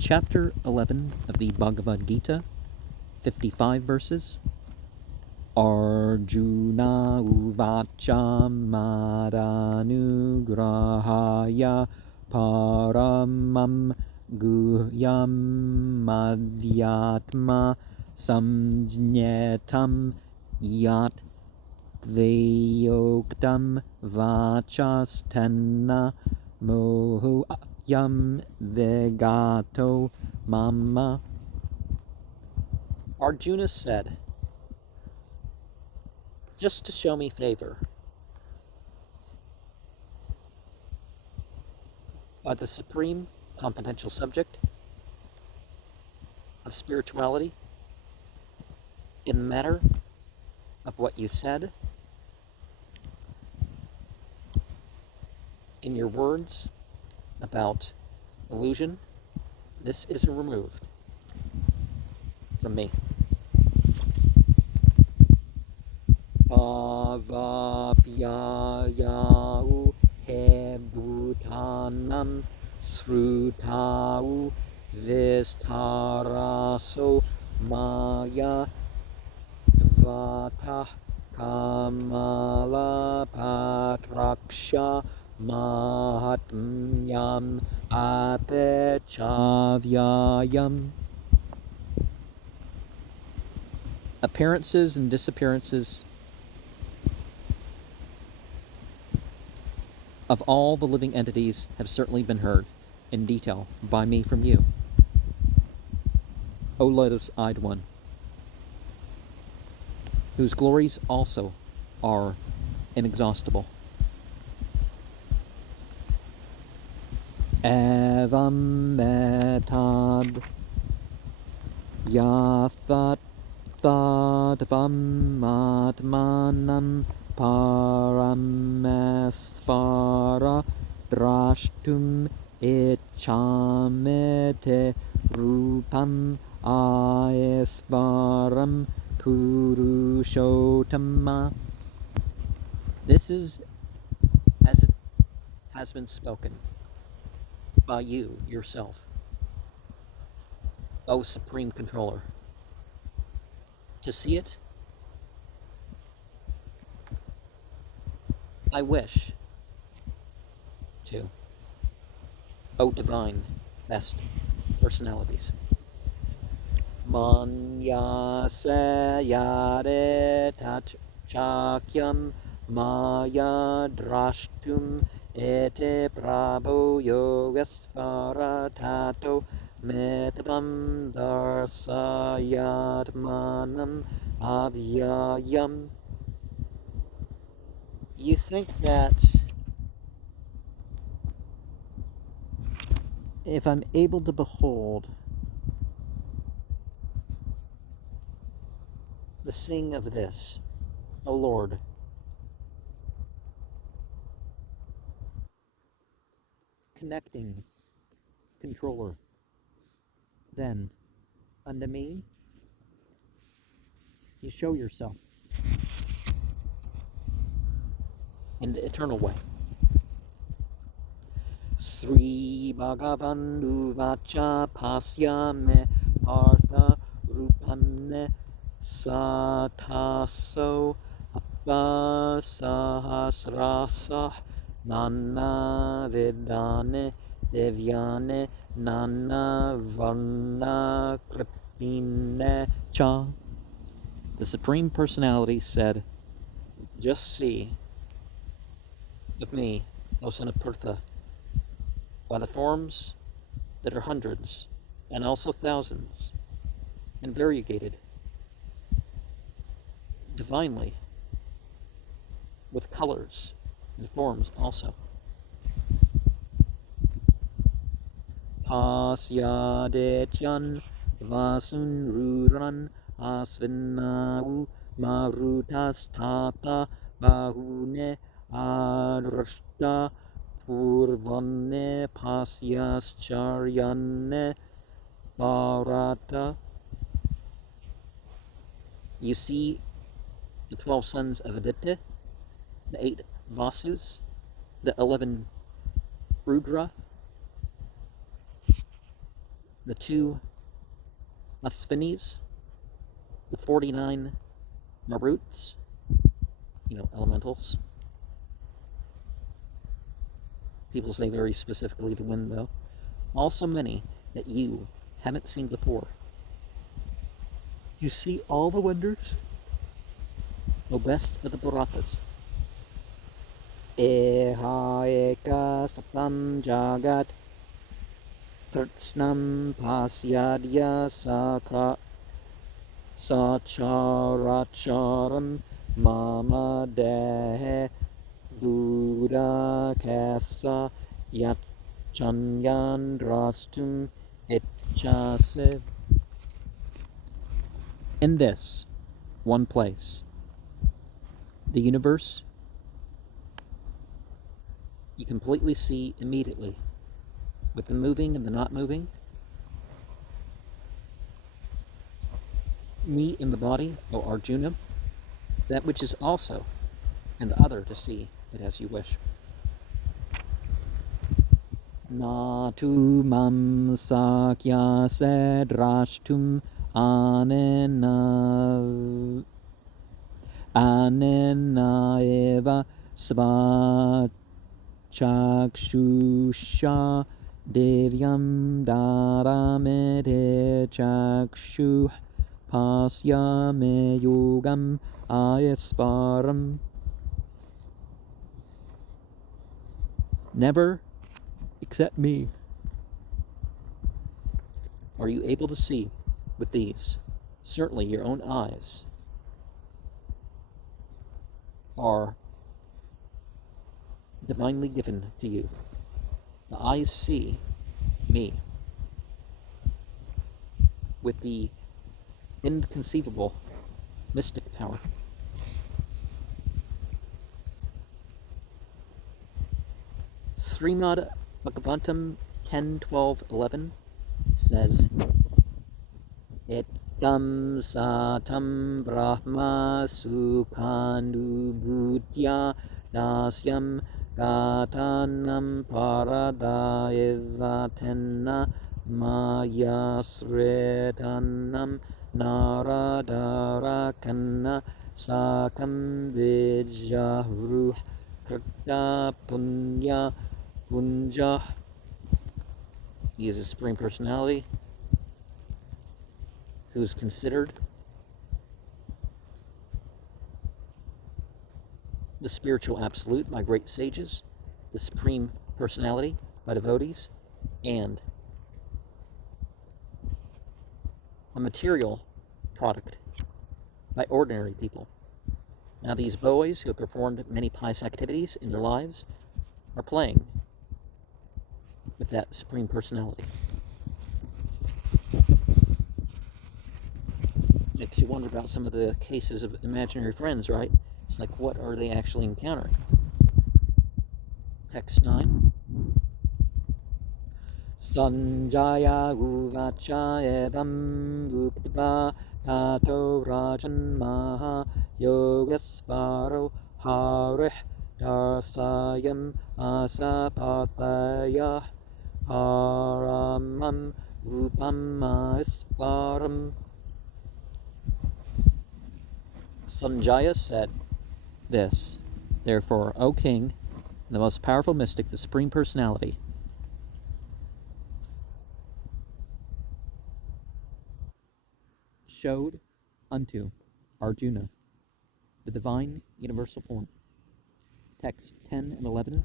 chapter 11 of the Bhagavad Gita, 55 verses, Arjuna uvacha madanugrahaya paramam guhyam madhyatma samjnetam yat Tvayoktam vachastenna mohoyam vegato mama. Arjuna said, just to show me favor, by the supreme confidential subject of spirituality, in the matter of what you said, in your words about illusion, this is removed from me. Bhavapyayau hebhutanam srutau vistaraso maya dvatah kamalapatraksha mahatmyam apechavyayam. Appearances and disappearances of all the living entities have certainly been heard in detail by me from you, O lotus-eyed one, whose glories also are inexhaustible. Evam metad yathat tadvam atmanam paramesvara drashtum ichamete rupam aesvaram purushottama. This is as it has been spoken by you yourself, O Supreme Controller. To see it, I wish to, O Divine Best Personalities. Manyase yare chakyam maya drashtum ete prabhu yogasvara tato metabam darsayatmanam avyayam. You think that if I'm able to behold the seeing of this, O Lord, connecting controller, then unto me you show yourself in the eternal way. Sri Bhagavan Uvacha Pasyame Partha Rupanne Sataso Apasahasrasa Nana Vedane Devyane Nana Varna Kripine Cha. The Supreme Personality said, just see with me, O son of Partha, by the forms that are hundreds and also thousands and variegated divinely with colors and forms also. Pasyadetyan vasun ruran asvinau marutastapa bahune adrashta purvanne pasyascharyane bharata. You see the 12 sons of Aditya, the 8 Vasus, the 11 Rudra, the 2 Asvinis, the 49 Maruts, elementals. People say very specifically the wind, though. Also many that you haven't seen before. You see all the wonders, O best of the Bharatas. Eha eka satam jagat Kritsnam pasyadya saka sacharacharam mama dehe durakasa yachanyan drastum itchase. In this one place, the universe, you completely see immediately, with the moving and the not moving, me in the body, O Arjuna, that which is also, and the other to see it as you wish. Natu mam sakya sedrashtum anena eva svachakshusha devyam daramete chakshuh pasyame yogam ayasparam. Never except me are you able to see with these. Certainly your own eyes are divinely given to you. The eyes see me with the inconceivable mystic power. Srimad Bhagavatam 10:12-11 says, Etam satam brahma sukhanubhutya dasyam gatanam paradayevatenna mayasretanam naradarakanna sakam vijahruh krita punya punjah. He is a Supreme Personality who is considered the spiritual absolute by great sages, the Supreme Personality by devotees, and a material product by ordinary people. Now these boys who have performed many pious activities in their lives are playing with that Supreme Personality. Makes you wonder about some of the cases of imaginary friends, right? It's like, what are they actually encountering? Text 9. Sanjaya uvacha evam uktva tato rajan maha yogasparo harih darsayam asapataya paramam rupam asparam. Sanjaya said this, therefore, O King, the most powerful mystic, the Supreme Personality, showed unto Arjuna the divine universal form. Text 10 and 11.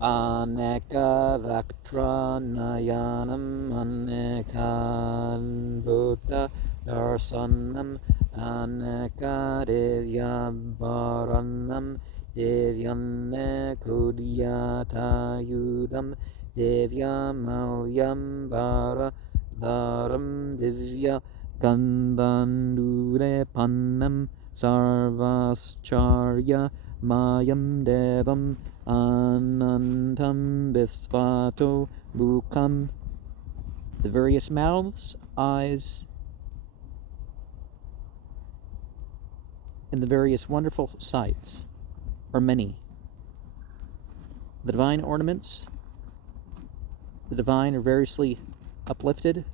Aneka vaktra nayanam anekan bhuta darsanam aneka devyabharanam devyanne kudyatayudam devyamalyam bara dharam divya gandhandure pannam sarvascharya mayam devam anantam bisvato bukam. The various mouths, eyes, and the various wonderful sights are many. The divine ornaments, the divine are variously uplifted,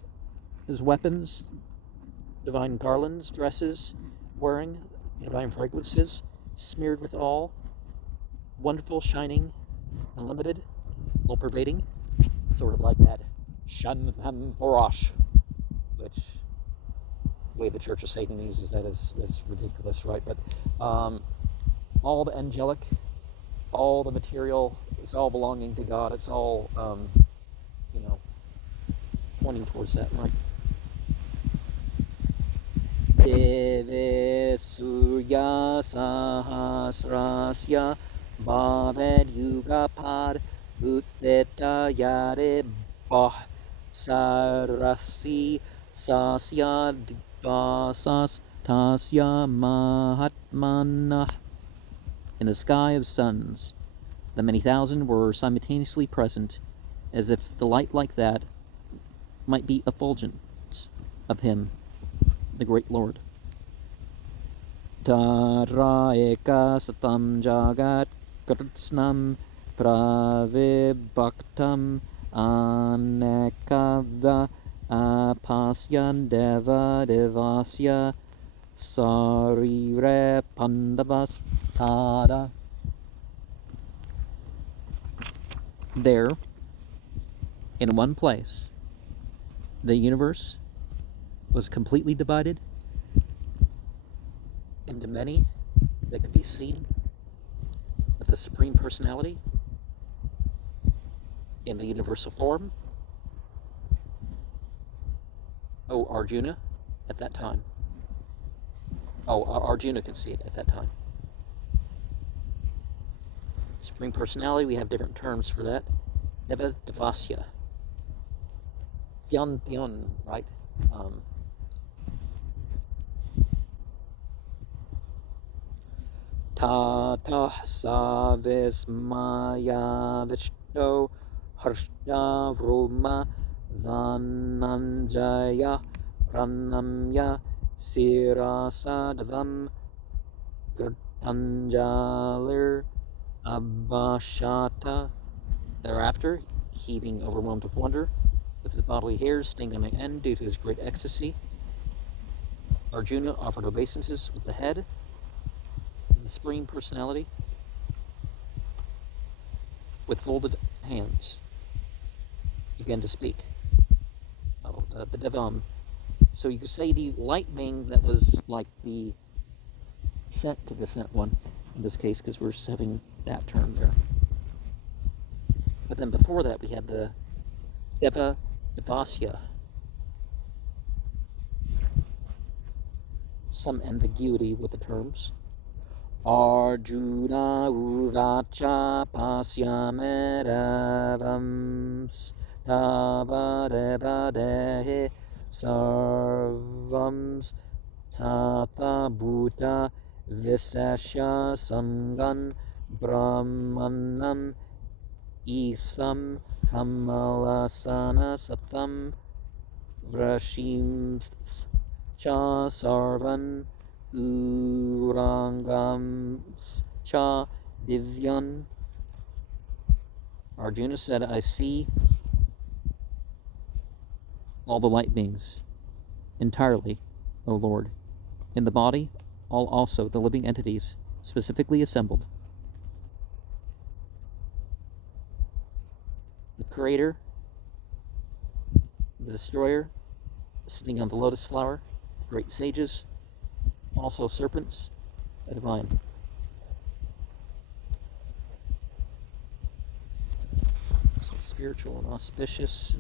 his weapons, divine garlands, dresses, wearing, divine fragrances, smeared with all, wonderful, shining, unlimited, all-pervading, sort of like that Shan Han Forosh, which the way the Church of Satan uses that is ridiculous, right? But all the angelic, all the material, it's all belonging to God. It's all, pointing towards that, right? Deve Surya Sahasrasya Bhaved Yugapad Utteta Yare Bah Sarasi Sasya Dvasas Tasya Mahatmana. In the sky of suns, the many thousand were simultaneously present, as if the light like that might be effulgence of him, the great Lord. Tara eka satam jagat kritsnam pravibhaktam anekada apasyan deva devasya sarire pandavas tada. There, in one place, the universe was completely divided into many that could be seen with the Supreme Personality in the universal form. Oh, Arjuna, at that time. Oh, Arjuna could see it at that time. Supreme Personality, we have different terms for that. Deva Devasya. Dhyan, right? Tata Savis Maya Vishto Harsha Roma Vananjaya Pranamya Sirasadvam Girtanjalir Abhashata. Thereafter, he being overwhelmed with wonder, with his bodily hairs stinging on the end due to his great ecstasy, Arjuna offered obeisances with the head of the Supreme Personality with folded hands. Began to speak. The Devam. So you could say the light being that was like the sent to the sent one in this case, because we're having that term there. But then before that, we had the Deva Devasya. Some ambiguity with the terms. Arjuna Uvacha Pasyamedavams Tavadevadehe Sarvams Tata Bhuta Visesha Samgan Brahmanam Isam Kamalasana Satam Vrashim Cha Sarvan Urangams Cha Divyan. Arjuna said, I see all the light beings entirely, O Lord. In the body, all also the living entities specifically assembled. The Creator, the Destroyer, sitting on the lotus flower, the great sages, also serpents, the divine. So spiritual and auspicious,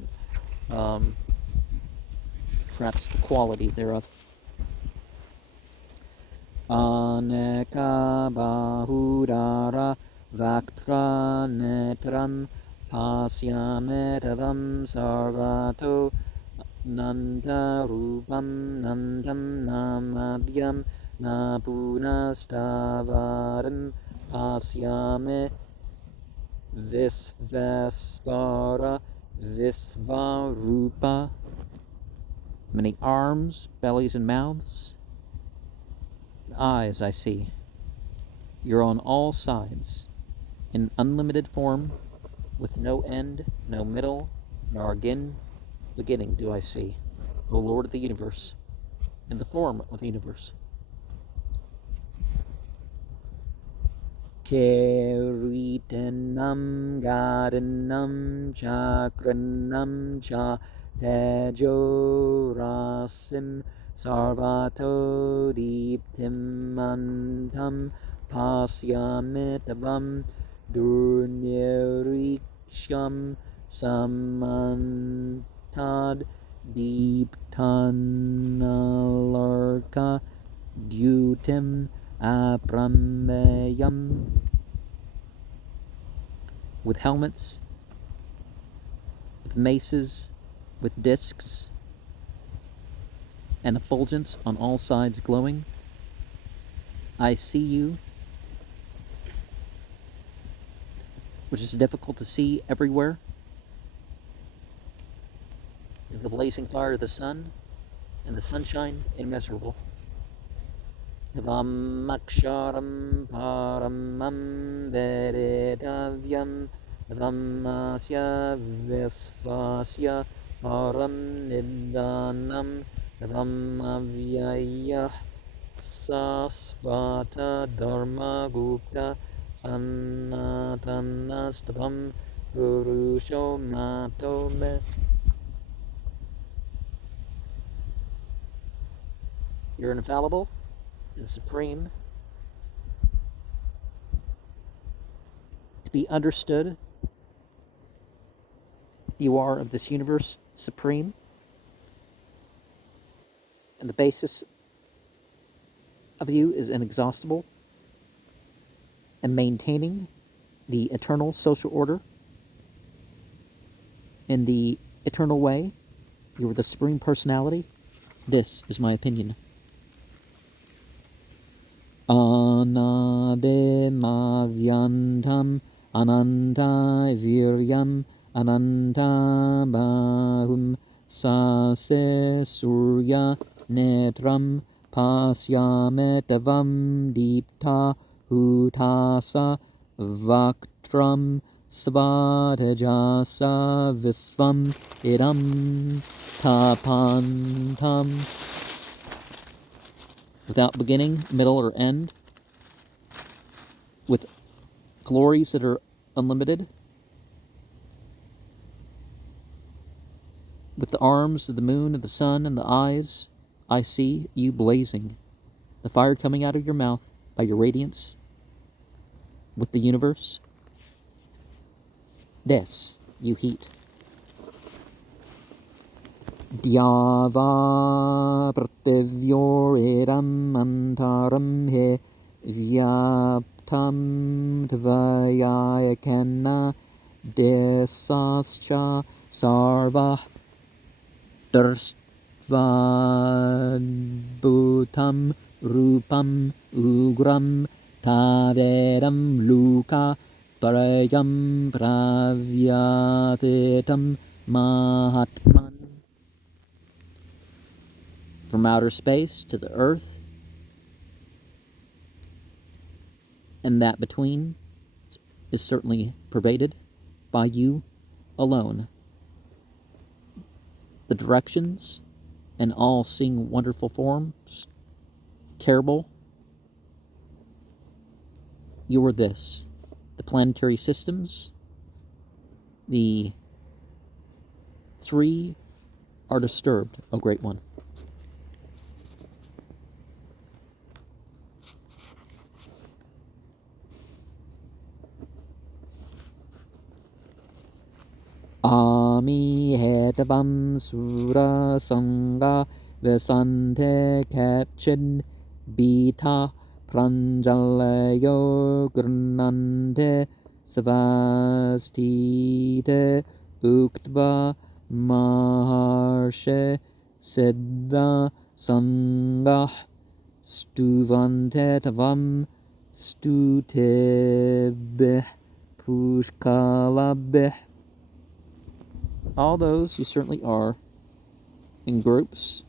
and perhaps the quality thereof. Aneka bahudara vaktra netram pasyametavam sarvato nanda rupam nandam namadyam napunastavaram pasyame visvasvara visvarupa. Many arms, bellies, and mouths. Eyes I see. You're on all sides, in unlimited form, with no end, no middle, nor begin, beginning do I see, O Lord of the universe, in the form of the universe. Keritanam Gadanam Chakranam Cha Tejorasim Sarvato Deeptim Antam Pasyamitavam Durniriksham Samantad Deeptanalarka Dutim Aprameyam. With helmets, with maces, with discs, and effulgence on all sides glowing, I see you, which is difficult to see everywhere, in the blazing fire of the sun, and the sunshine immeasurable. Vamaksharam paramam vededavyam Vammasya visvasya param nidanam Vamavyayah sasvata dharma gupta sanatanastavam purusho matome. You're infallible and supreme, to be understood. You are of this universe supreme, and the basis of you is inexhaustible, and maintaining the eternal social order in the eternal way. You are the supreme personality. This is my opinion. Anademavyantam ananta viryam ananta bahum sase surya netram pasyametavam deepta hutasa vaktram svadajasa visvam idam tapantam. Without beginning, middle, or end, with glories that are unlimited, with the arms of the moon and the sun and the eyes, I see you blazing, the fire coming out of your mouth by your radiance with the universe. This you heat. Dyava prativyor edam antaram he vyaptam tvayayakena desascha sarva darstvabutam rupam ugram tavedam luka parayam pravyatitam mahatman. From outer space to the earth, and that between is certainly pervaded by you alone. The directions and all seeing wonderful forms, terrible, you are this. The planetary systems, the three are disturbed, O Great One. Ami hetavam sura sangha vesante kachin bita pranjalayo gurnante savastite uktva maharshe siddha sangha stuvante tavam stutebeh pushkalabeh. All those who certainly are in groups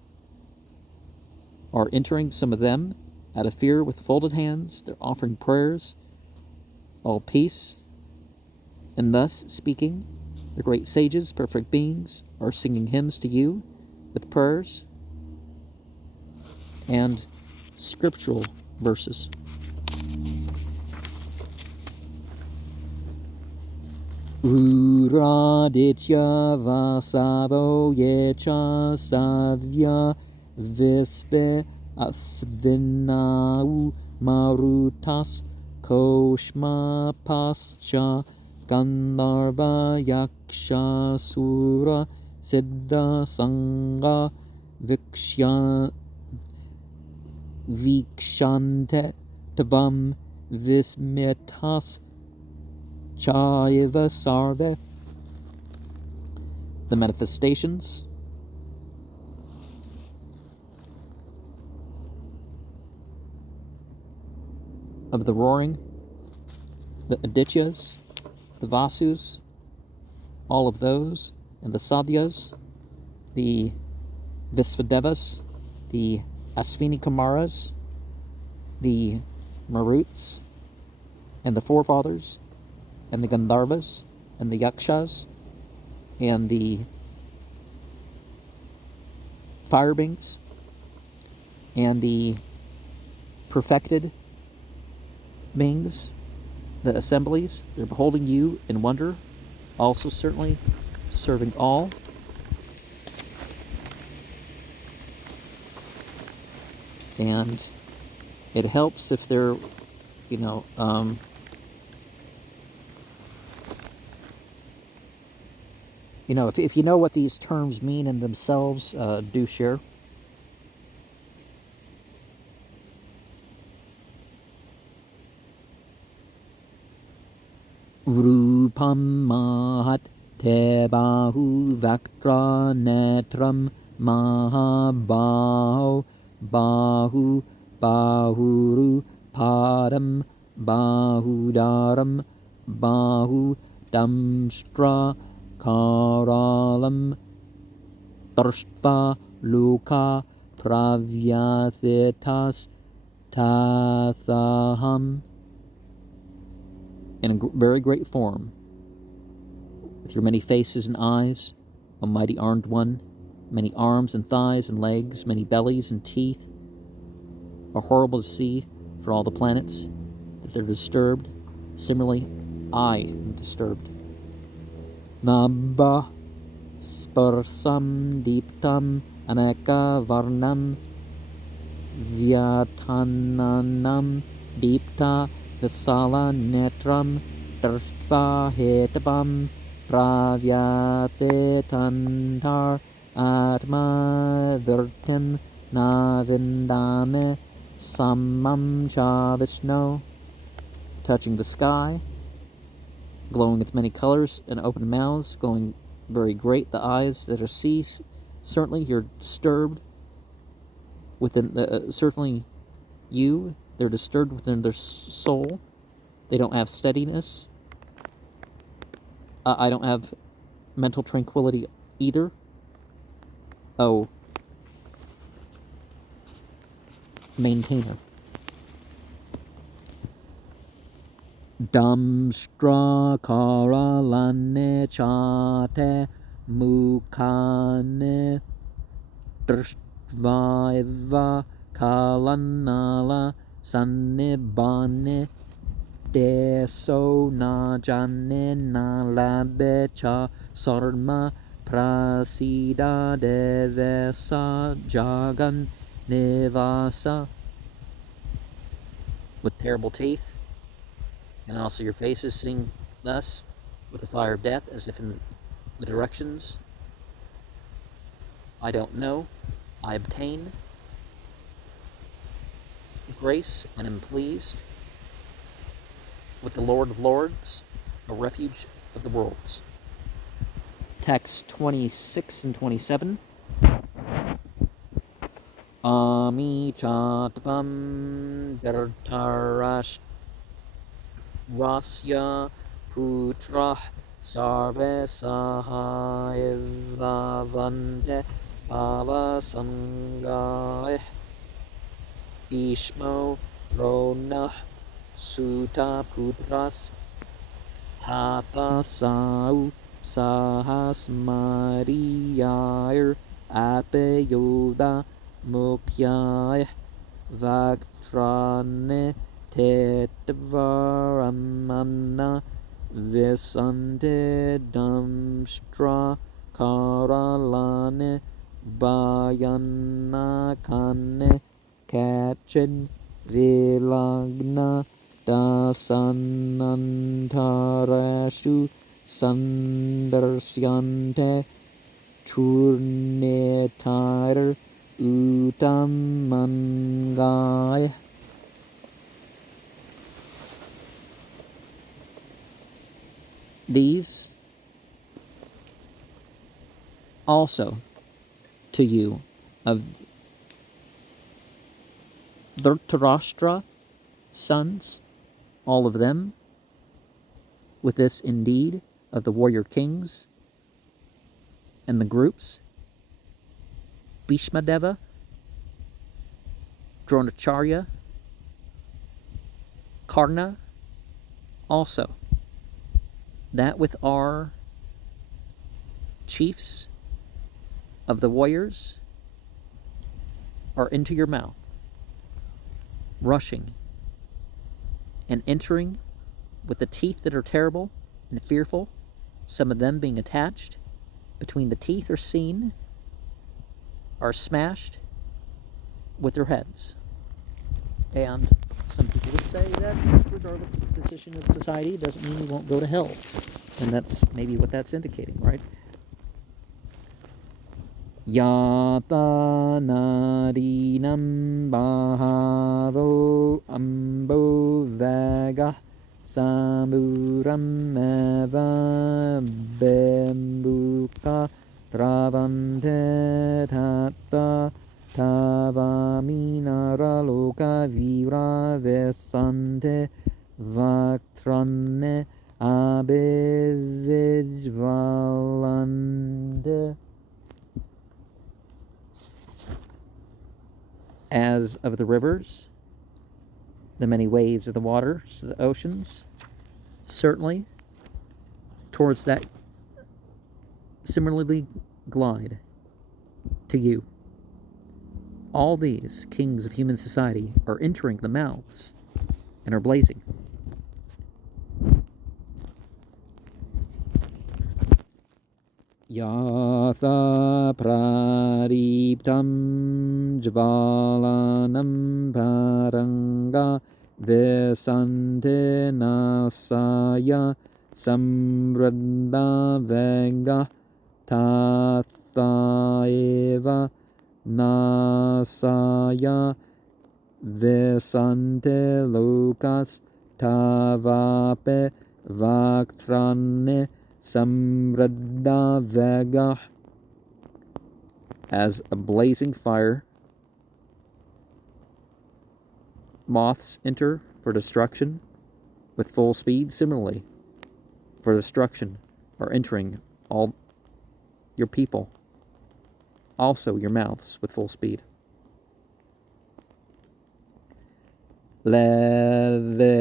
are entering, some of them out of fear with folded hands. They're offering prayers, all peace, and thus speaking, The great sages, perfect beings, are singing hymns to you with prayers and scriptural verses. Uraditya vasavo yecha savya vispe asvinau marutas koshma pascha gandharva yaksha sura siddha sangha vikshante tavam vismitas Chaiva Sarva. The manifestations of the roaring, the Adityas, the Vasus, all of those, and the Savyas, the Visvadevas, the Asvini Kumaras, the Maruts, and the forefathers, and the Gandharvas, and the Yakshas, and the fire beings, and the perfected beings, the assemblies, they're beholding you in wonder, also certainly serving all. And it helps if they're, if you know what these terms mean in themselves, do share. Rupam mahat te bahu vaktra netram mahabaho bahu bahuru padam bahudaram bahu damstra Karalam Tarstva Luka Pravyathitas Tathaham. In a very great form, with your many faces and eyes, O mighty armed one, many arms and thighs and legs, many bellies and teeth, are horrible to see for all the planets, that they're disturbed. Similarly, I am disturbed. Nabha sparsam deeptam aneka varnam vyathananam deepta visala netram darstva hetapam pravyate tantar atma virtim navindame samam cha Vishno. Touching the sky, glowing with many colors and open mouths, glowing very great, the eyes that are seas. Certainly you're disturbed within certainly they're disturbed within their soul. They don't have steadiness. I don't have mental tranquility either. Oh, maintainer. Damstra karalane chate mukane drstvaiva kalanala sannibane deso najane nalabecha sarma prasida devesa jagan nivasa. With terrible teeth, and also your faces sing thus with the fire of death, as if in the directions I don't know. I obtain grace and am pleased with the Lord of Lords, a refuge of the worlds. Text 26 and 27. Ami chatvam dartarash Rasya putra sarve sahayavante pala sangai ishmo rona suta putras tata sau Sahasmariyar Apeyoda Mukyai Vaktrane Tetvaramana Visante Damstra Karalane Bayanakane Kachin Vilagna Dasanantarashu Sandarsyante Churnetar Utamangai. These also to you of Dhritarashtra sons, all of them, with this indeed of the warrior kings and the groups, Bhishmadeva, Dronacharya, Karna, also that with our chiefs of the warriors are into your mouth, rushing and entering with the teeth that are terrible and fearful, some of them being attached between the teeth are seen, are smashed with their heads. And some people would say that regardless of the position of society, it doesn't mean you won't go to hell. And that's maybe what that's indicating, right? Yata narinam bahavo ambo vaga samuram eva bembuka travante tata tavaminara loka vira vesante vaktrane abevijvalande. As of the rivers, the many waves of the waters, the oceans, certainly towards that similarly glide to you. All these kings of human society are entering the mouths and are blazing. Yatha pradiptam jvalanam paranga vesante nasaya samvradha vega tathaeva nasaya vesante lokas tavape vaktrane samvradha vega. As a blazing fire, moths enter for destruction with full speed. Similarly, for destruction are entering all your people, also your mouths, with full speed. Levyase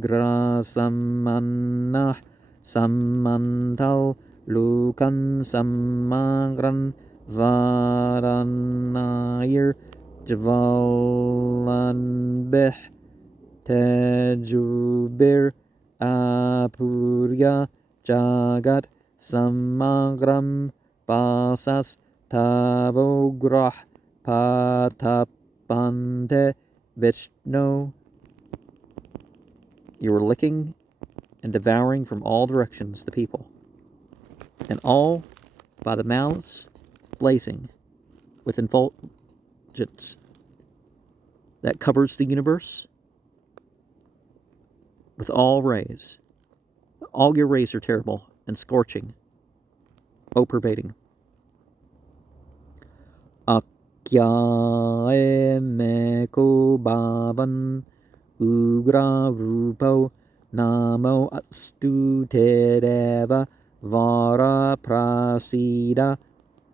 grasamanah samantal lukan samagran varanayir jvalanbeh tejubir apurya jagat samagram pasas tavograh patapante Vishnu. You were licking and devouring from all directions the people, and all by the mouths blazing with effulgence that covers the universe with all rays. All your rays are terrible and scorching, pervading. Akyae meko bhavan ugra rupo namo astu tedeva vara prasida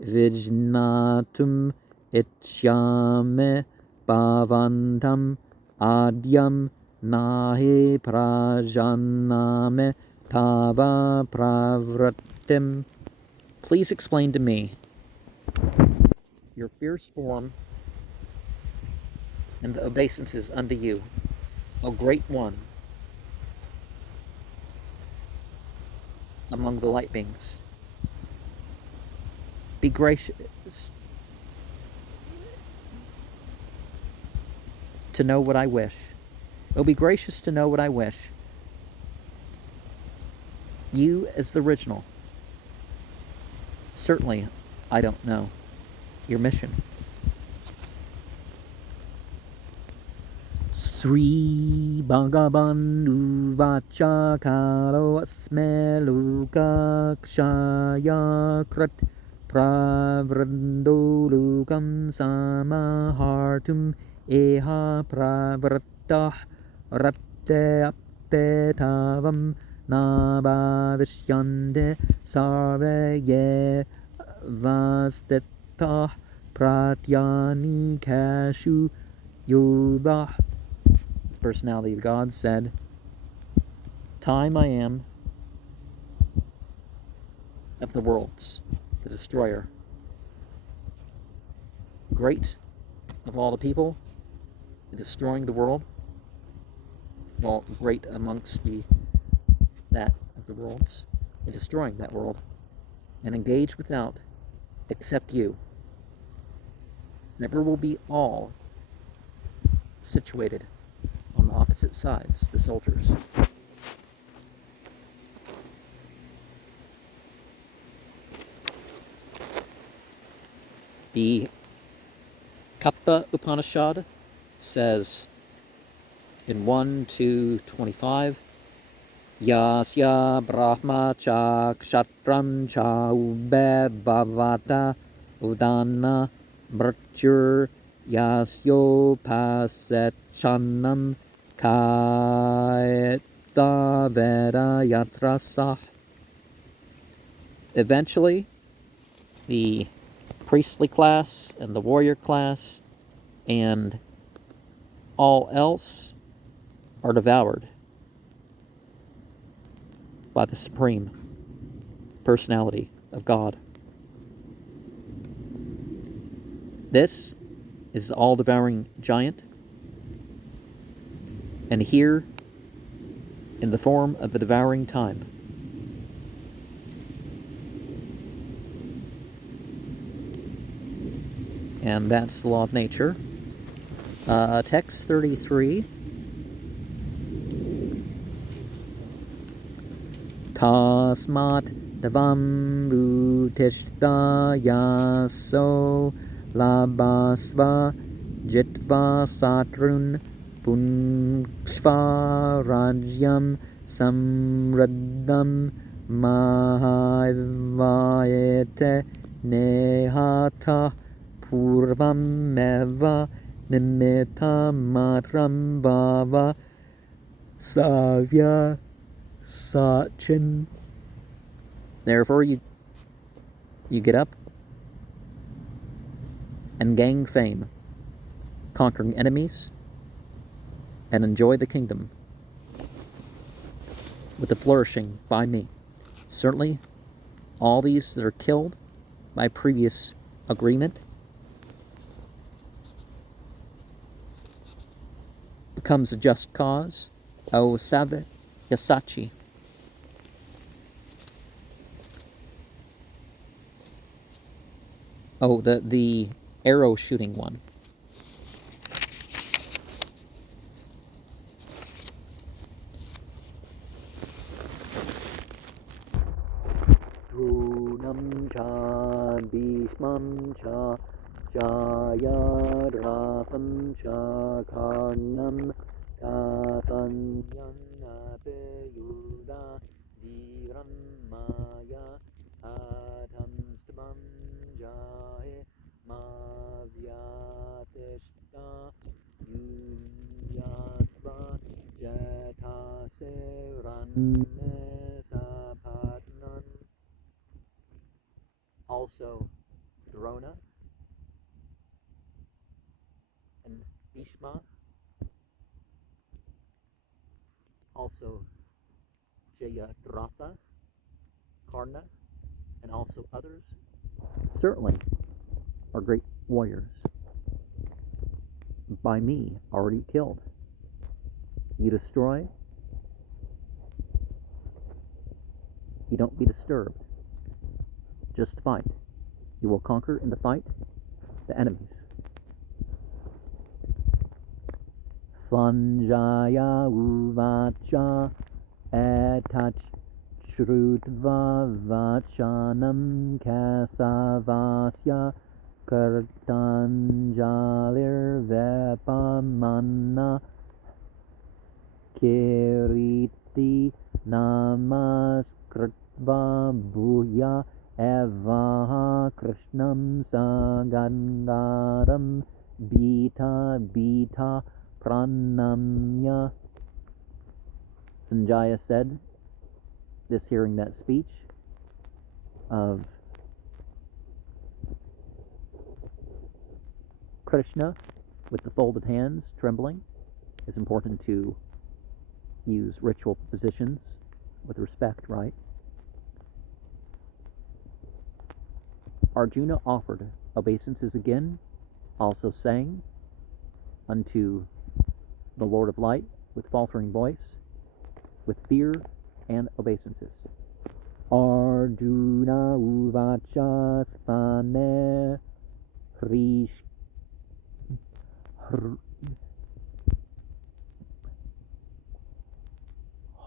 vijnatum ichyame bhavantam adyam nahi prajaname tava pravratim. Please explain to me your fierce form and the obeisances unto you, O great one among the light beings. Be gracious to know what I wish. Oh, be gracious to know what I wish. You as the original. Certainly, I don't know your mission. Sri Bhagavan Uvacha Kalo Asme Luka Kshaya Krat Pravrando Lukam Samahartum Eha Pravratah Ratte Appetavam Nabhavishyande Sarveye Vastetah Pratyani Kashu Yodah. Personality of God said, Time I am of the worlds, the destroyer. Great of all the people, destroying the world. Well, great amongst that of the worlds, and destroying that world, and engage without, except you. Never will be all situated on the opposite sides, the soldiers. The Kappa Upanishad says in 1:2:25, Yasya Brahma cha kshatram cha ube bhavata udana mrityur yasyo pasechanam kaeta veda yatrasah. Eventually, the priestly class and the warrior class and all else are devoured by the Supreme Personality of God. This is the all-devouring giant, and here, in the form of the devouring time, and that's the law of nature. Text 33. Tasmat davam utishta yaso labasva jitva satrun punshva rajyam samraddam mahadvayete nehata purvam meva nimitta matram bhava savya sachin. Therefore you get up and gain fame, conquering enemies, and enjoy the kingdom with the flourishing by me. Certainly, all these that are killed by previous agreement becomes a just cause. O Save Yasachi. Oh, the arrow shooting one. Drunam cha bhishmam cha jayadratam cha karnam tatanyannapeyuda dhiram maya atam stabam jahe mavyatishta yuyasva jataseranne sapatnan. Also, Drona and Bhishma, also Jayadratha, Karna, and also others, certainly are great warriors. By me, already killed. You destroy, you don't be disturbed. Just fight. You will conquer in the fight the enemies. Sanjaya uvacha etach shrutva vachanam kasavasya kartanjalir vepamanna kiriti namaskritva bhuya eva krishnam sagangaram bita pranamya. Sanjaya said, this hearing that speech of Krishna with the folded hands trembling, it's important to use ritual positions with respect, right? Arjuna offered obeisances again, also saying unto the Lord of Light with faltering voice, with fear and obeisances. Arjuna uvacha spane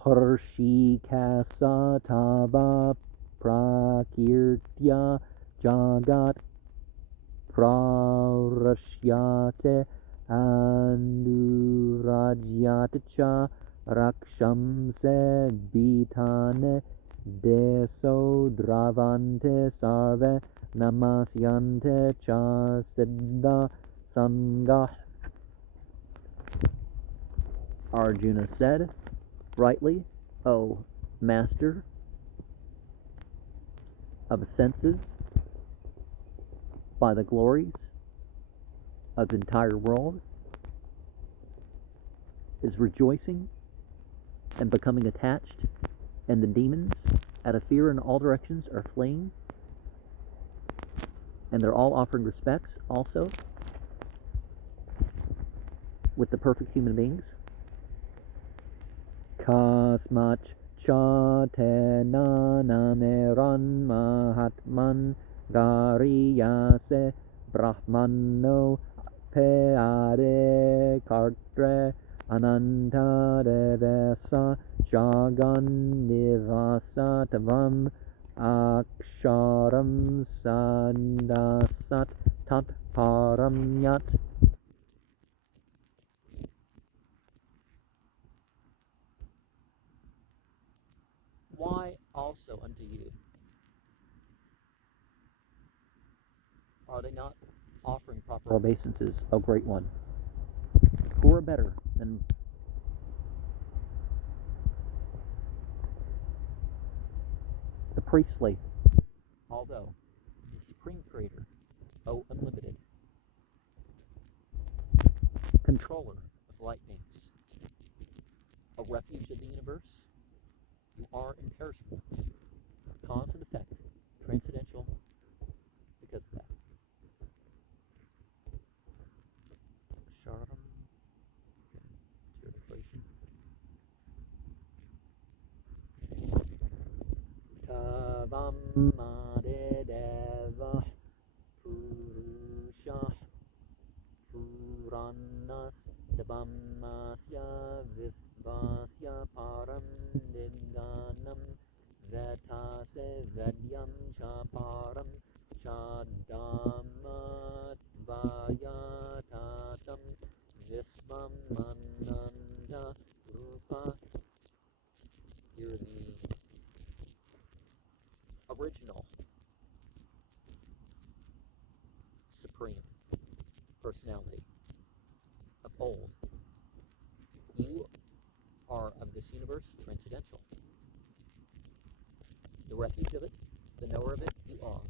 Harshikasa tava prakirtya jagat prarashyate andurajyate cha rakshamse bitane deso dravante sarve namasyante cha siddha sangah. Arjuna said, rightly, O master of senses, by the glories of the entire world, is rejoicing and becoming attached, and the demons, out of fear in all directions, are fleeing, and they're all offering respects also with the perfect human beings. Kasmach cha tena nameran mahatman gariyase brahmano peade kartre ananta devesa jagan nivasa tavam aksharam sandasat tat param yat. Why also unto you are they not offering proper obeisances, O great one? Who are better than the priestly, although the supreme creator, O unlimited, controller of light beings, a refuge of the universe? You are imperishable, cause and effect, transcendental, because of that. Sharam, translation. Tavam madedeva purusha puranas devamasya visvasya param nidganam vetase vedyam cha param chadamat vayatatam visvam ananda rupa. You're the original supreme personality of old. You are of this universe transcendental. The refuge of it, the knower of it, you are.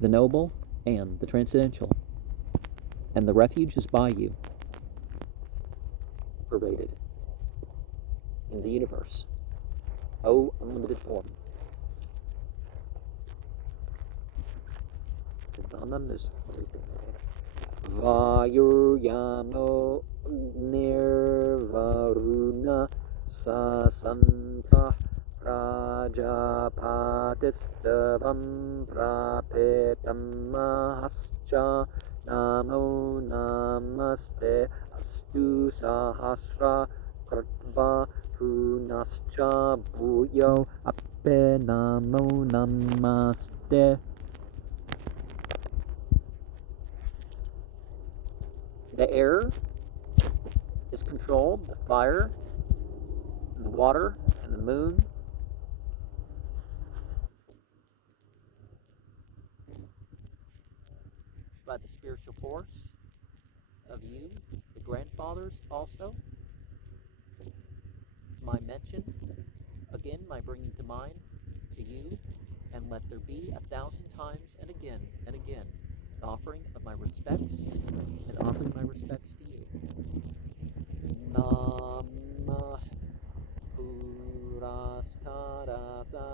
The noble and the transcendental. And the refuge is by you, pervaded in the universe. O unlimited form. Vayuryano nirvaruna sasanta Prajapatistavam prapetam mahascha namo namaste astu sahasra kritva punascha bhuyo ape namo namaste. The air is controlled, the fire, and the water, and the moon. By the spiritual force of you, the grandfathers also. My mention, again, my bringing to mind to you, and let there be 1,000 times and again, the offering of my respects, and offering my respects to you. Namah Puraskarata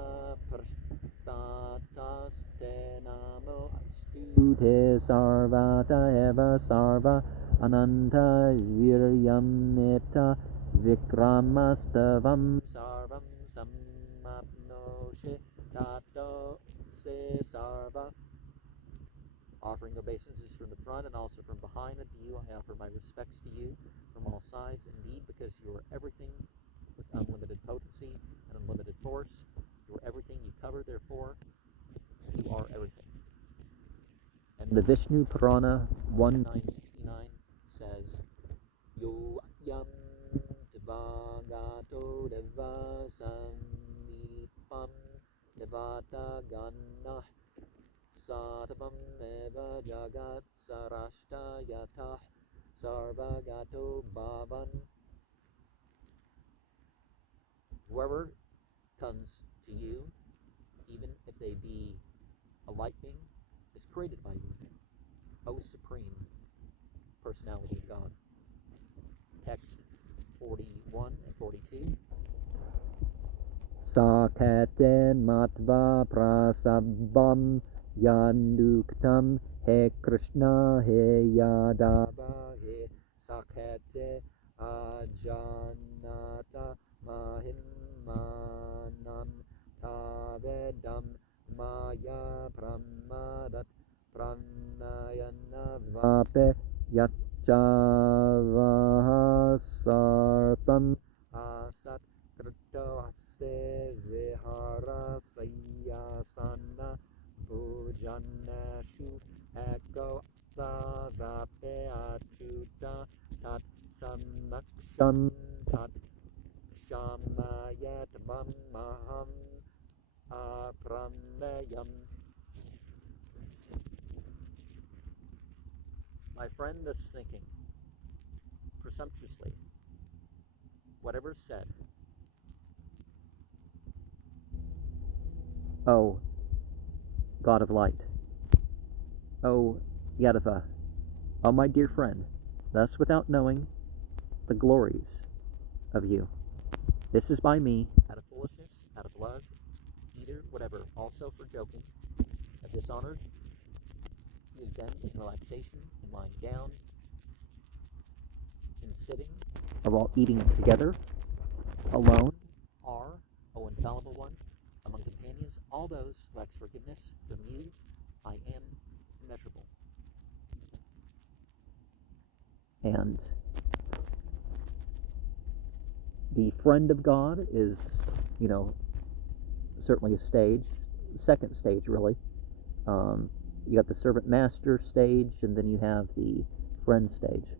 Prastataste Namo Astute Sarvata Eva Sarva Ananta Viryam Metta Vikramastavam Sarvam Samapnoshe Tato Se Sarva. Offering obeisances from the front and also from behind unto you, I offer my respects to you from all sides, indeed, because you are everything with unlimited potency and unlimited force. You are everything, you cover, therefore, you are everything. And the Vishnu Purana 1969 says, Yo yam devagato deva samipam devata ganna Satavam eva jagat sarashta yatah sarvagato bhavan. Whoever comes to you, even if they be a light being, is created by you, O Supreme Personality of God. Text 41 and 42. Sakate matva prasabham Yanduktam He Krishna He Yadava He Sakete Ajanata Mahimmanam Tavedam Maya Pramadat Pranayana Vape Yachavaha Sartam Asat Krito Ase Vihara Sayasana Bhujanashu Eko Vape Achuta Tat Samaksham Tat Shamayat Maham Aprameyam. My friend that's thinking presumptuously, whatever's said, O God of light, O Yadava, O my dear friend, thus without knowing the glories of you. This is by me, out of foolishness, out of love, either, whatever, also for joking, have dishonored. He has been in relaxation, in lying down, in sitting, or while eating together, alone, are, O infallible one, among companions, all those who ask forgiveness from you, I am immeasurable. And the friend of God is, certainly a stage, second stage, really. You got the servant master stage, and then you have the friend stage,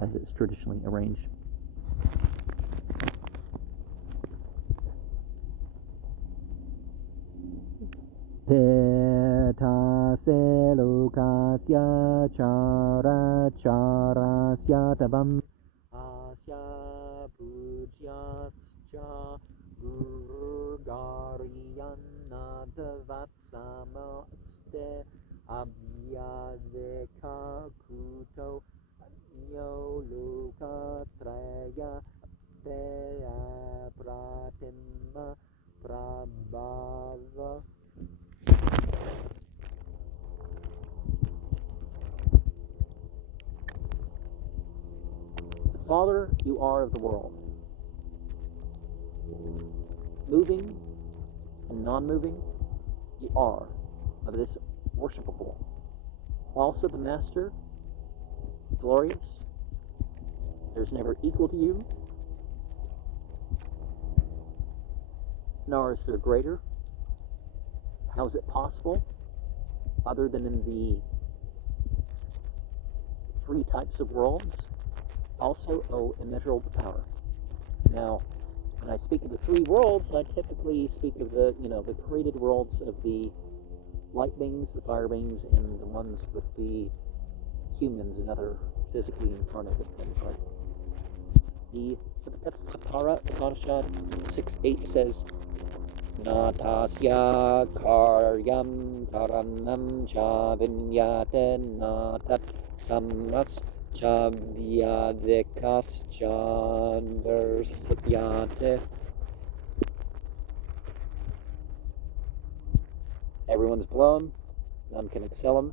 as it's traditionally arranged. Petase lokasya chara charasya tavam asya pujasyascha guru garyanadavat samaste abhyadeka kuto anyo lokatraya Tera Pratimma Prabhava. The Father, you are of the world, moving and non-moving, you are of this worshipable. Also the Master, glorious, there's never equal to you, nor is there greater. How is it possible, other than in the three types of worlds, also owe immeasurable power? Now, when I speak of the three worlds, I typically speak of the, the created worlds of the light beings, the fire beings, and the ones with the humans and other physically incarnated things, right? The Satapara Upanishad 6.8 says, Natasya karyam karanam cha vinyate natat samras cha vyadekas cha versatyate. Everyone's blown, none can excel him.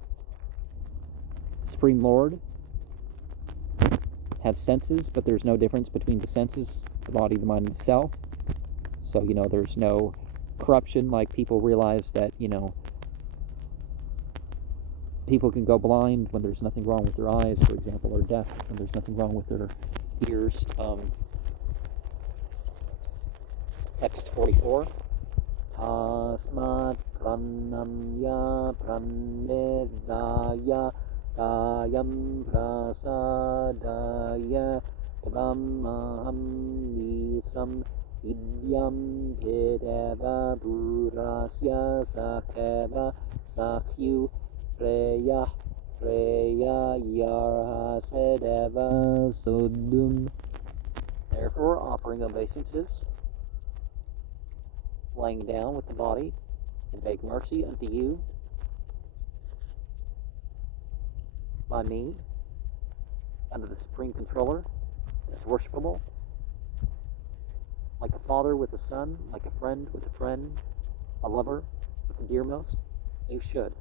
Supreme Lord has senses, but there's no difference between the senses, the body, the mind, and the self. So, there's no corruption, like people realize that, people can go blind when there's nothing wrong with their eyes, for example, or deaf when there's nothing wrong with their ears. Text 44. Tasmat pranamya pranedaya kayam prasadaya brahmaham nisam idyam vedeva burasya sakeva sakyu preya yarhasedeva sodum. Therefore, offering obeisances, laying down with the body, and beg mercy unto you by me, under the Supreme Controller, as worshipable, like a father with a son, like a friend with a friend, a lover with the dearmost, you should,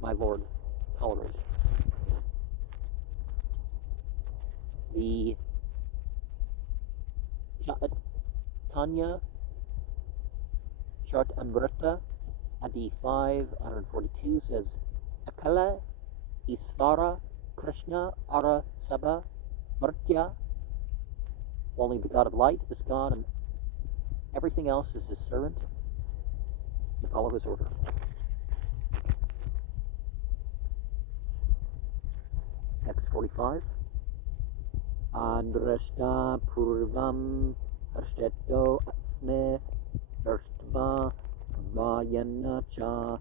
my Lord, tolerate. The Tanya Chart Amrita Adi 542 says, Akala Isvara Krishna Ara Sabha Mritya. Only the God of light is God, and everything else is his servant. You follow his order. Text 45. Andrashta Purvam Harshteto Asme Darshtva Vayana Cha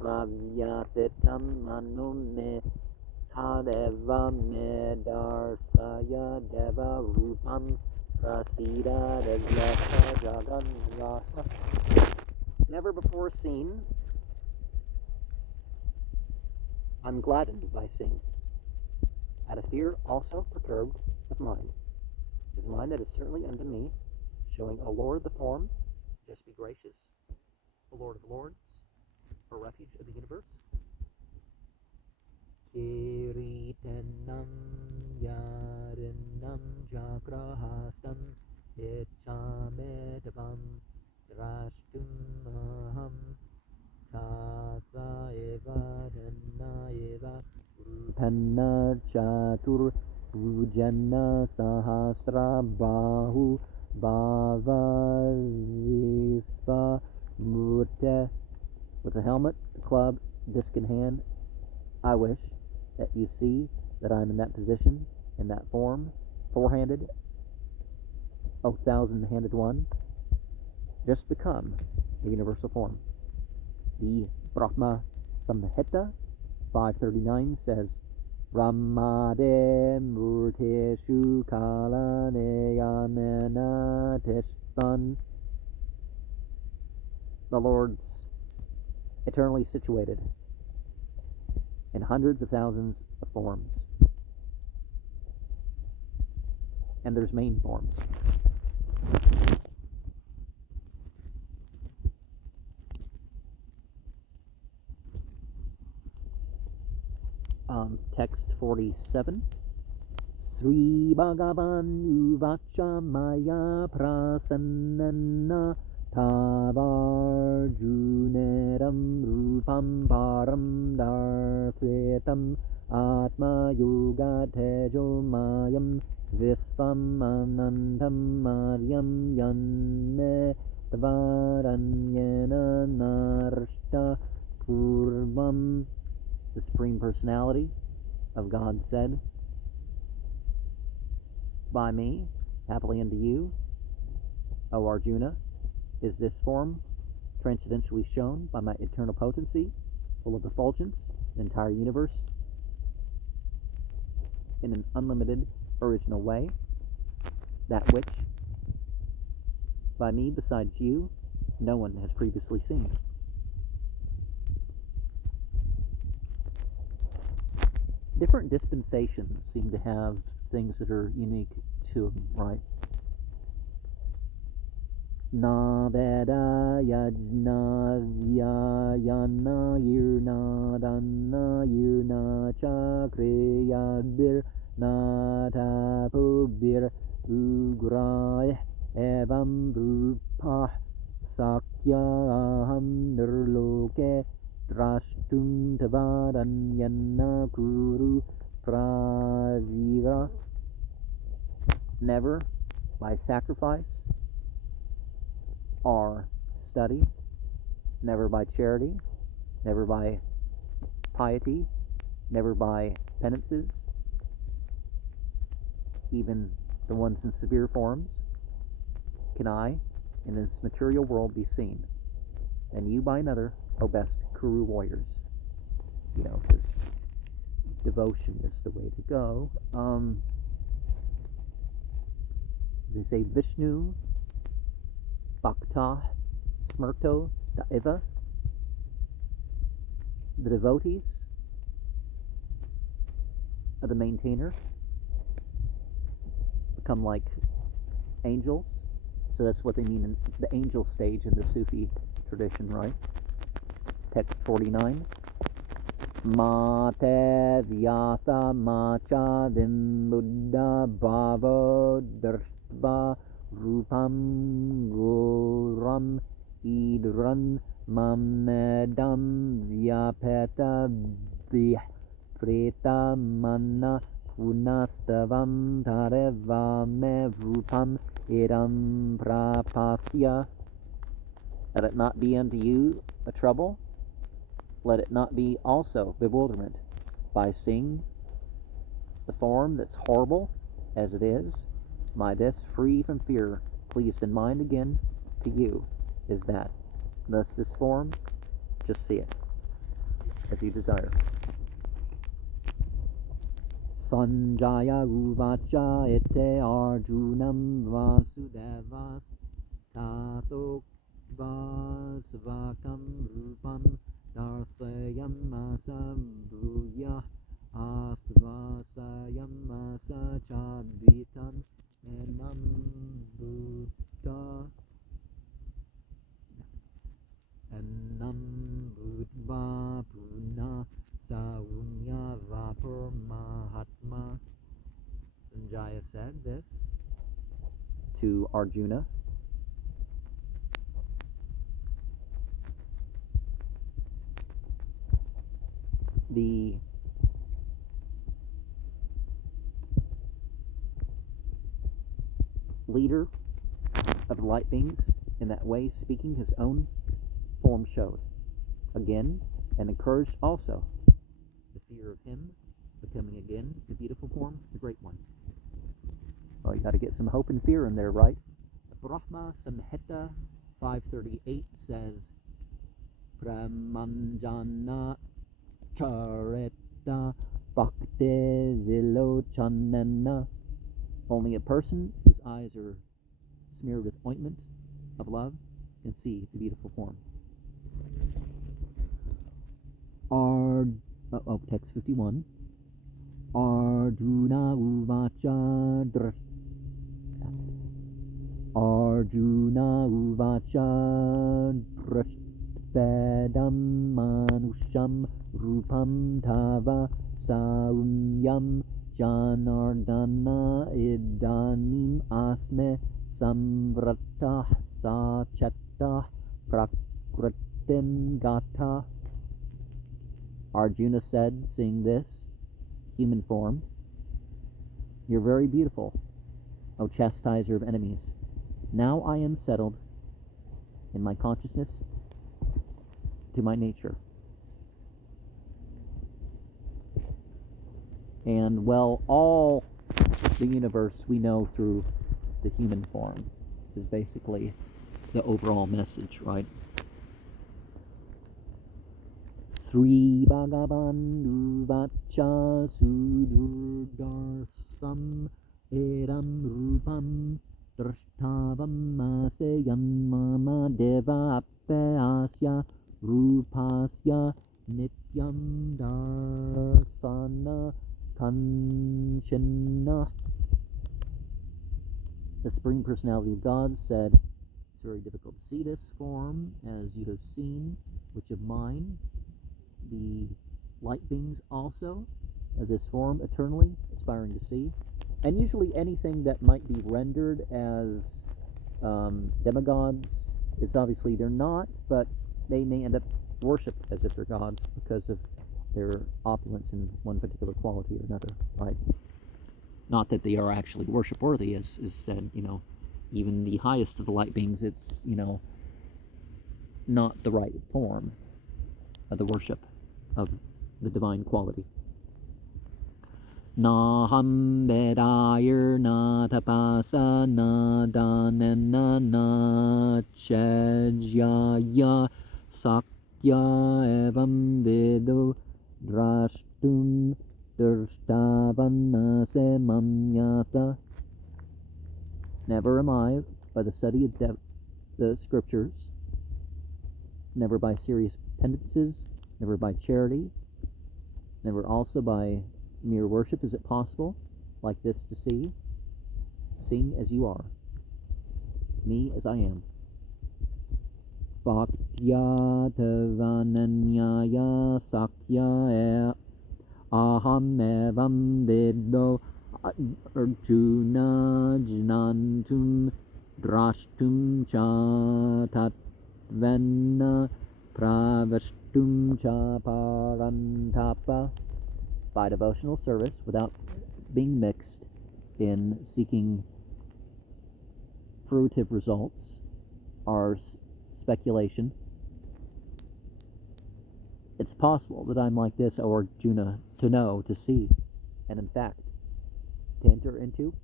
Pravyatetam Manume Hadeva Medarsaya Deva Rupam Prasida Devyasa Jaganvasa. Never before seen, I'm gladdened by seeing. Out of fear also perturbed of mind. Is mind that is certainly unto me, showing, O Lord, the form, just be gracious, O Lord of lords, a refuge of the universe. Kiritanam yarinam jagrahastam ichamedavam drashtumaham tata eva dhanna eva Panna chatur bhujana sahasra bahu bhava visva murte. With a helmet, a club, disc in hand, I wish that you see that I'm in that position, in that form, four-handed, O thousand-handed one, just become a universal form. The Brahma Samhita 539 says, Ramade Murteshu Kalane Yamena Tishtan. The Lord's eternally situated in hundreds of thousands of forms. And there's main forms. Text 47. Sri Bhagavan Uvacha Maya Prasannana Tavarjuneram Rupam Param Darsetam Atma Yoga Tejo Mayam Visvam Anandam Maryam Yanme Tvaranyena Narshta Purvam. The Supreme Personality of God said, by me, happily unto you, O Arjuna, is this form transcendently shown by my eternal potency, full of effulgence, the entire universe, in an unlimited, original way, that which, by me besides you, no one has previously seen. Different dispensations seem to have things that are unique to them, right? Na veda yajna vyayana yirna dana yirna chakriyabir na tapubir ugraih evam rupah sakyaham nirloke drashtum tavadanyana kuru pravira. Never by sacrifice or study, never by charity, never by piety, never by penances, even the ones in severe forms, can I, in this material world, be seen, and you by another, O best Kuru warriors. You know, because devotion is the way to go. They say Vishnu Bhakta Smrto Daiva. The devotees of the maintainer become like angels. So that's what they mean in the angel stage in the Sufi tradition, right? Text 49. Mate vyatha macha vimbuddha bhavo darshva rupam goram idran mamedam vyapeta preta manna punastavam tarevame rupam idam prapasya. Let it not be unto you a trouble, let it not be also bewilderment by seeing the form that's horrible as it is. My this free from fear, pleased in mind again to you, is that. Thus this form, just see it as you desire. Sanjaya uvacha ete arjunam vasudevas tato vasvakam rupam darsayam asabruya asvasayam asachabitam enam buddha puna saunya vapur mahatma. Sanjaya said this to Arjuna. The leader of the light beings in that way, speaking his own form, showed again and encouraged also the fear of him becoming again the beautiful form, the great one. Well, you got to get some hope and fear in there, right? Brahma Samhita 538 says, Pramanjana Chareta Bhakte Vilochanana. Only a person whose eyes are smeared with ointment of love can see the beautiful form. Text 51. Arjuna Uvacha Arjuna uvacha drashvedam manusham rupam tava saumyam janardana idanim asme samvratah sachetah prakritim gata. Arjuna said, seeing this human form, "You're very beautiful, O chastiser of enemies. Now I am settled in my consciousness to my nature." And well, all the universe we know through the human form is basically the overall message, right? Sri Bhagavan Uvacha Sudurdarsam Eram Rupam Drashtavam Masayan Mama Deva Apyasya Rupasya Nityam Darsana Kanchana. The Supreme Personality of God said, "It's very difficult to see this form, as you have seen, which of mine, the light beings also, this form eternally aspiring to see." And usually anything that might be rendered as demigods, it's obviously they're not, but they may end up worshipped as if they're gods because of their opulence in one particular quality or another, right? Not that they are actually worship worthy, as is said, even the highest of the light beings, it's, not the right form of the worship of the divine quality. Naham bedayir na tapasa na danena na chejyaya sakya evam vidu drashtum drshtavan se mamyata. Never am I, by the study of the scriptures, never by serious penances, never by charity, never also by mere worship is it possible, like this, to see, seeing as you are, me as I am. Bhaktya tavananyaya sakya aham evam viddo Arjuna jnantum drashtum cha tatvenna pravashtum cha parantapa. By devotional service, without being mixed in seeking fruitive results or speculation, it's possible that I'm like this, O Arjuna, to know, to see, and in fact, to enter into,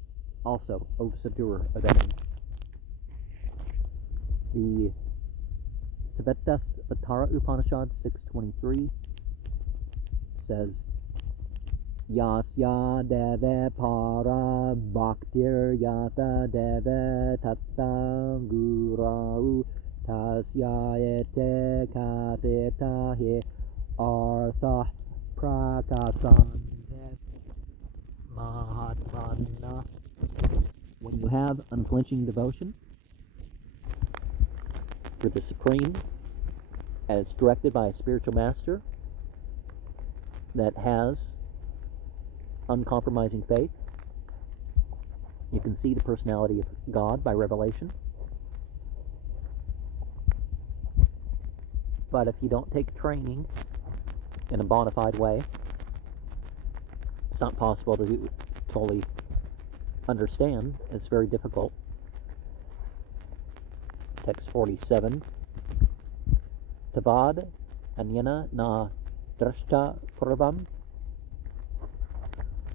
also, O subduer of enemies. The Savettasvatara Upanishad 6.23 says, Yasya deve para bhaktir yata deve tatta gurau tasya ete kateta he artha prakasante mahatmana. When you have unflinching devotion for the Supreme, and it's directed by a spiritual master that has uncompromising faith, you can see the personality of God by revelation. But if you don't take training in a bona fide way, it's not possible to totally understand. It's very difficult. Text 47. Tavad anyana na drashta kurvam.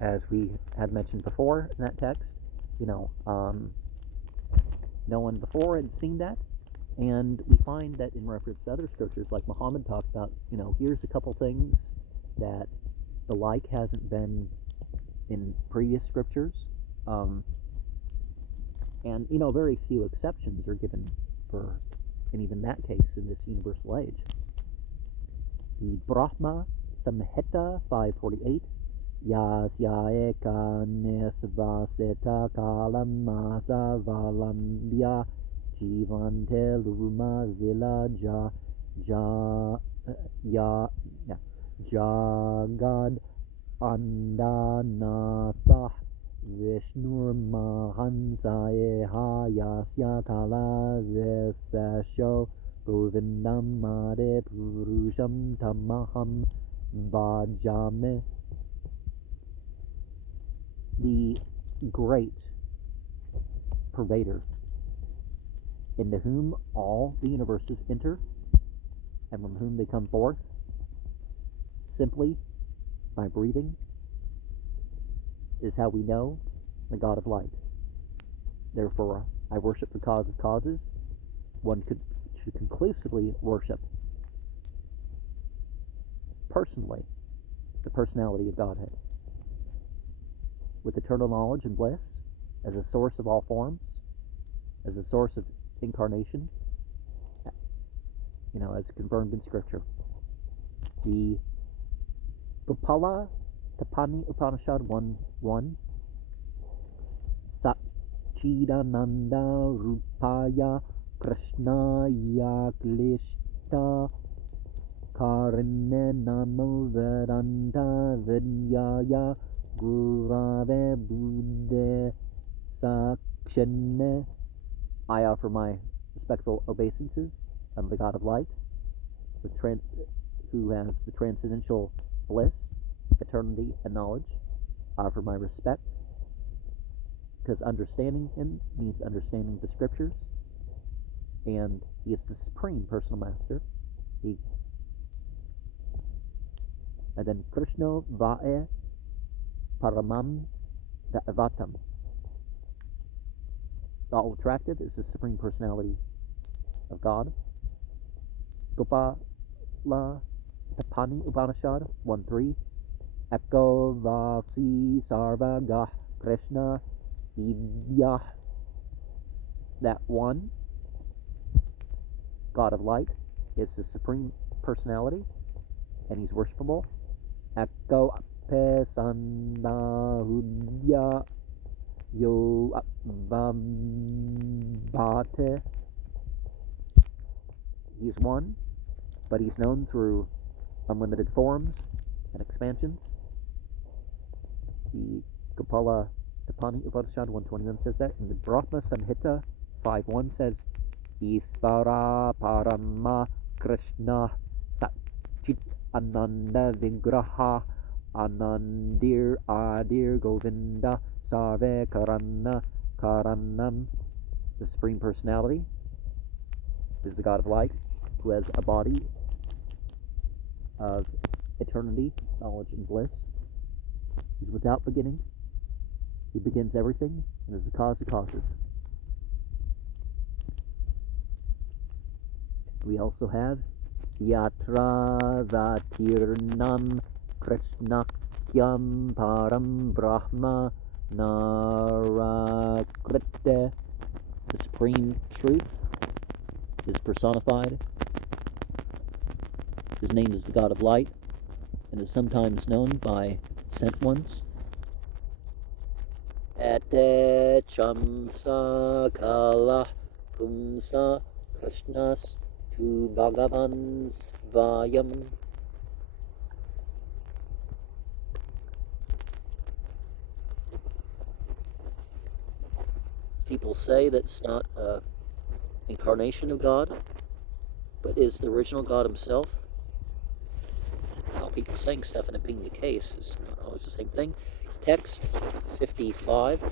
As we had mentioned before in that text, no one before had seen that. And we find that in reference to other scriptures, like Muhammad talked about, here's a couple things that the like hasn't been in previous scriptures. And, very few exceptions are given for, in even that case, in this universal age. The Brahma Samhita 548, Yasya eka nesvaseta kalam mata valambya Jivante Luma Villa Jagad Andanatha Vishnur Mahansaye Hayasya Kala Visasho Govindam Made Purusham Tamaham Bhajame. The great pervader, into whom all the universes enter, and from whom they come forth, simply by breathing, is how we know the God of light. Therefore, I worship the cause of causes. One should conclusively worship personally the personality of Godhead, with eternal knowledge and bliss as a source of all forms, as a source of incarnation, as confirmed in Scripture. The Gopala Tapani Upanishad 1:1, Satchidananda Rupaya Krishnaya Klishta Karine Namo Vedanta Vidyaya Gurave Buddha Sakshane. I offer my respectful obeisances unto the God of light, who has the transcendental bliss, eternity, and knowledge. I offer my respect, because understanding him means understanding the Scriptures, and he is the supreme personal master. And then Krishna Vae Paramam Davatam. The all attractive is the supreme personality of God. Gopala Tapani Upanishad 1:3, Eko Vasi Sarvagah Krishna Idyah. That one, God of light, is the supreme personality, and he's worshipable. Eko Pesanda Hudya Yo Vambate. He's one, but he's known through unlimited forms and expansions. The Gopala Tapani Upanishad 1:21 says that, and the Brahma Samhita 5:1 says, Isvara Parama Krishna Satchit Ananda Vigraha Anandir Adir Govinda Sarve Karana Karanam. The Supreme Personality is the God of light, who has a body of eternity, knowledge, and bliss. He's without beginning. He begins everything and is the cause of causes. We also have Yatra Vatirnam Krishnakyam Param Brahma Narakrite. The Supreme Truth is personified. His name is the God of Light, and is sometimes known by sent ones. Ete chamsa kala pumsa krishnas tu bhagavan svayam. People say that it's not an incarnation of God, but is the original God himself. People saying stuff and it being the case is not always the same thing. Text 55.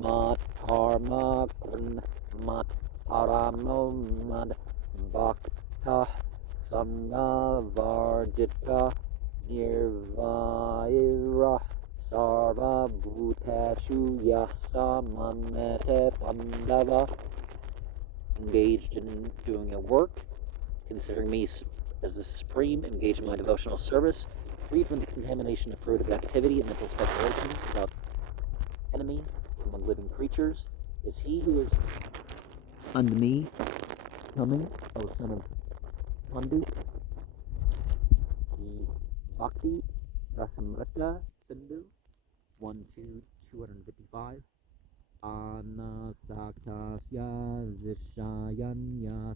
Mat Harma Mat Haramo Mad Bhakta Sangha Varjita Nirvaira Sarva Bhutashu Yasa Mamete Pandava. Engaged in doing a work, considering me as the supreme, engaged in my devotional service, freed from the contamination of fruitive activity and mental speculation, without enemy among living creatures, is he who is unto me coming, O son of Pandu. The Bhakti Rasamrita Sindhu 1-2-255. anasaktasya vishayanya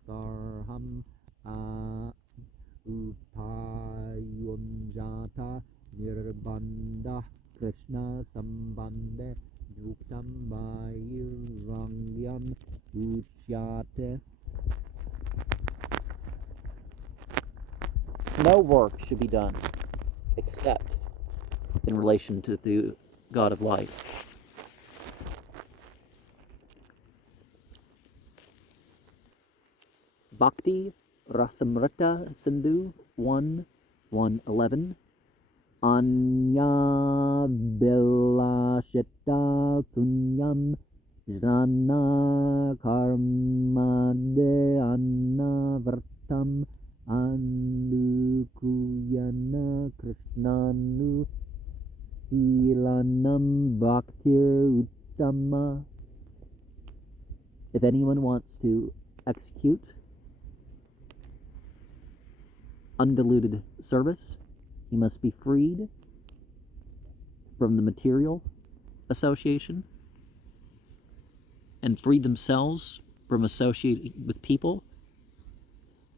upayunjata nirbanda krishna sambande yuktam vairangyam uchyate. No work should be done except in relation to the God of life. Bhakti Rasamrita Sindhu 1:111. Anya Bilashita Sunyam Jnana Karmade Annavartam Anukuyana Krishnanu Silanam Bhaktir Uttama. If anyone wants to execute undiluted service, he must be freed from the material association and free themselves from associating with people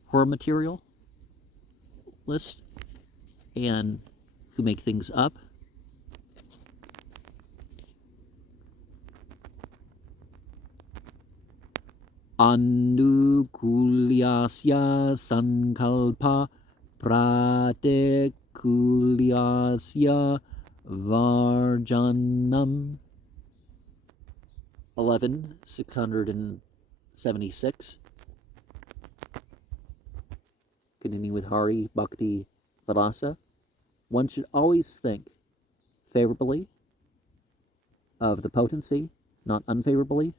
who are materialist and who make things up. Anukulyasya sankalpa pratikulyasya varjanam. 11,676. Continuing with Hari Bhakti Vilasa. One should always think favorably of the potency, not unfavorably,